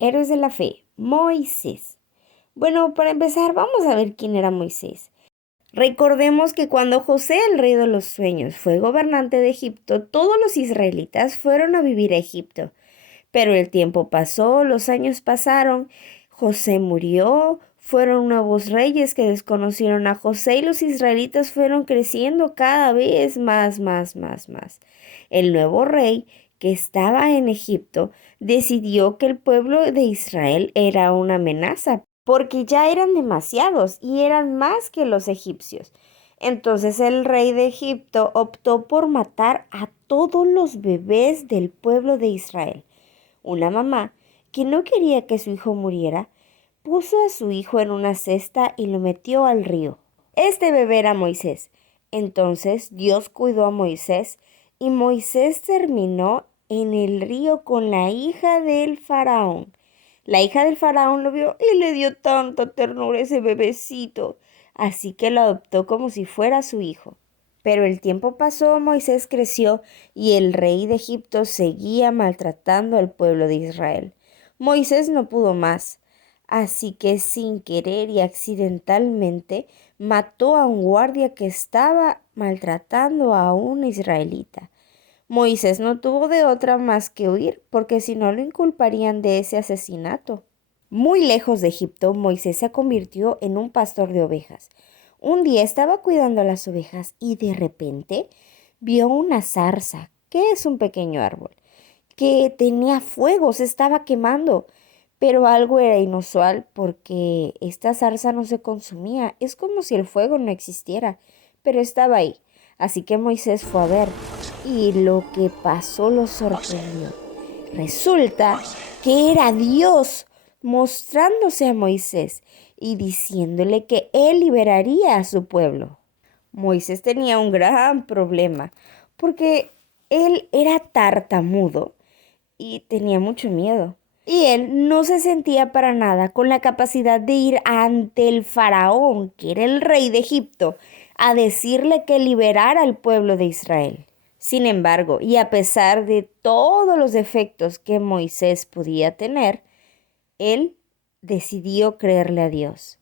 Héroes de la fe, Moisés. Bueno, para empezar, vamos a ver quién era Moisés. Recordemos que cuando José, el rey de los sueños, fue gobernante de Egipto, todos los israelitas fueron a vivir a Egipto. Pero el tiempo pasó, los años pasaron, José murió, fueron nuevos reyes que desconocieron a José y los israelitas fueron creciendo cada vez más. El nuevo rey que estaba en Egipto decidió que el pueblo de Israel era una amenaza porque ya eran demasiados y eran más que los egipcios. Entonces el rey de Egipto optó por matar a todos los bebés del pueblo de Israel. Una mamá, que no quería que su hijo muriera, puso a su hijo en una cesta y lo metió al río. Este bebé era Moisés. Entonces Dios cuidó a Moisés y Moisés terminó en el río con la hija del faraón. La hija del faraón lo vio y le dio tanta ternura a ese bebecito, así que lo adoptó como si fuera su hijo. Pero el tiempo pasó, Moisés creció y el rey de Egipto seguía maltratando al pueblo de Israel. Moisés no pudo más, así que sin querer y accidentalmente mató a un guardia que estaba maltratando a un israelita. Moisés no tuvo de otra más que huir, porque si no lo inculparían de ese asesinato. Muy lejos de Egipto, Moisés se convirtió en un pastor de ovejas. Un día estaba cuidando las ovejas y de repente vio una zarza, que es un pequeño árbol, que tenía fuego, se estaba quemando. Pero algo era inusual porque esta zarza no se consumía. Es como si el fuego no existiera, pero estaba ahí. Así que Moisés fue a ver y lo que pasó lo sorprendió. Resulta que era Dios mostrándose a Moisés y diciéndole que él liberaría a su pueblo. Moisés tenía un gran problema porque él era tartamudo y tenía mucho miedo. Y él no se sentía para nada con la capacidad de ir ante el faraón, que era el rey de Egipto, a decirle que liberara al pueblo de Israel. Sin embargo, y a pesar de todos los defectos que Moisés podía tener, él decidió creerle a Dios.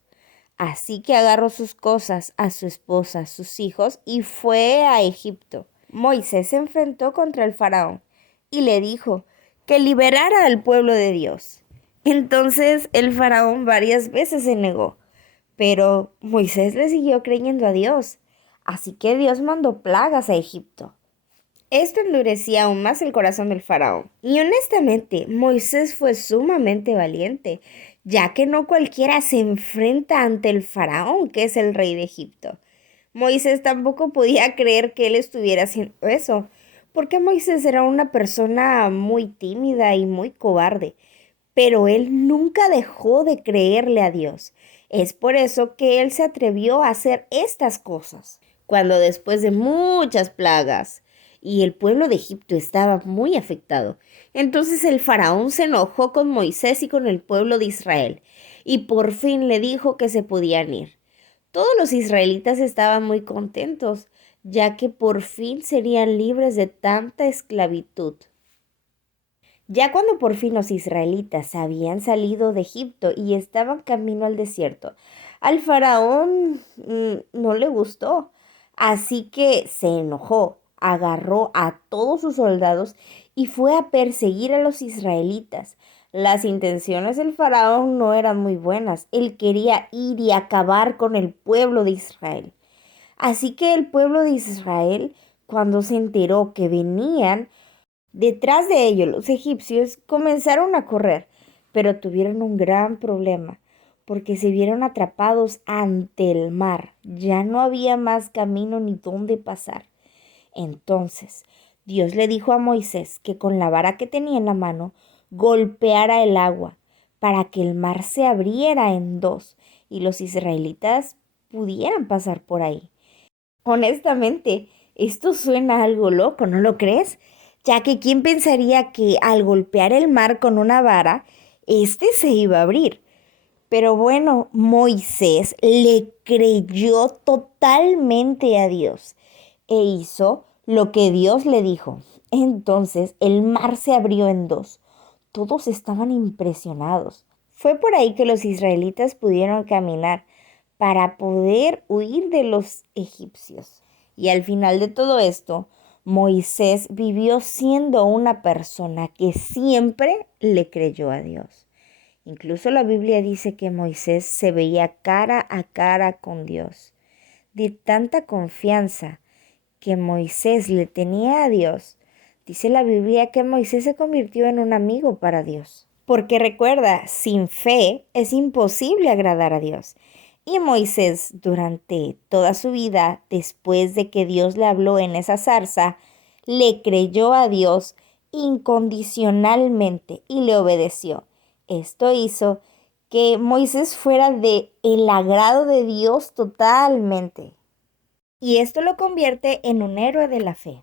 Así que agarró sus cosas, a su esposa, a sus hijos y fue a Egipto. Moisés se enfrentó contra el faraón y le dijo que liberara al pueblo de Dios. Entonces el faraón varias veces se negó, pero Moisés le siguió creyendo a Dios. Así que Dios mandó plagas a Egipto. Esto endurecía aún más el corazón del faraón. Y honestamente, Moisés fue sumamente valiente, ya que no cualquiera se enfrenta ante el faraón, que es el rey de Egipto. Moisés tampoco podía creer que él estuviera haciendo eso, porque Moisés era una persona muy tímida y muy cobarde, pero él nunca dejó de creerle a Dios. Es por eso que él se atrevió a hacer estas cosas. Cuando después de muchas plagas y el pueblo de Egipto estaba muy afectado, entonces el faraón se enojó con Moisés y con el pueblo de Israel y por fin le dijo que se podían ir. Todos los israelitas estaban muy contentos, ya que por fin serían libres de tanta esclavitud. Ya cuando por fin los israelitas habían salido de Egipto y estaban camino al desierto, al faraón no le gustó, así que se enojó, agarró a todos sus soldados y fue a perseguir a los israelitas. Las intenciones del faraón no eran muy buenas, él quería ir y acabar con el pueblo de Israel. Así que el pueblo de Israel, cuando se enteró que venían, detrás de ellos, los egipcios comenzaron a correr, pero tuvieron un gran problema, porque se vieron atrapados ante el mar. Ya no había más camino ni dónde pasar. Entonces, Dios le dijo a Moisés que con la vara que tenía en la mano golpeara el agua para que el mar se abriera en dos y los israelitas pudieran pasar por ahí. Honestamente, esto suena algo loco, ¿no lo crees? Ya que ¿quién pensaría que al golpear el mar con una vara, este se iba a abrir? Pero bueno, Moisés le creyó totalmente a Dios e hizo lo que Dios le dijo. Entonces el mar se abrió en dos. todos estaban impresionados. Fue por ahí que los israelitas pudieron caminar para poder huir de los egipcios. Y al final de todo esto, Moisés vivió siendo una persona que siempre le creyó a Dios. Incluso la Biblia dice que Moisés se veía cara a cara con Dios. De tanta confianza que Moisés le tenía a Dios, dice la Biblia que Moisés se convirtió en un amigo para Dios. Porque recuerda, sin fe es imposible agradar a Dios. Y Moisés, durante toda su vida, después de que Dios le habló en esa zarza, le creyó a Dios incondicionalmente y le obedeció. Esto hizo que Moisés fuera de el agrado de Dios totalmente. Y esto lo convierte en un héroe de la fe.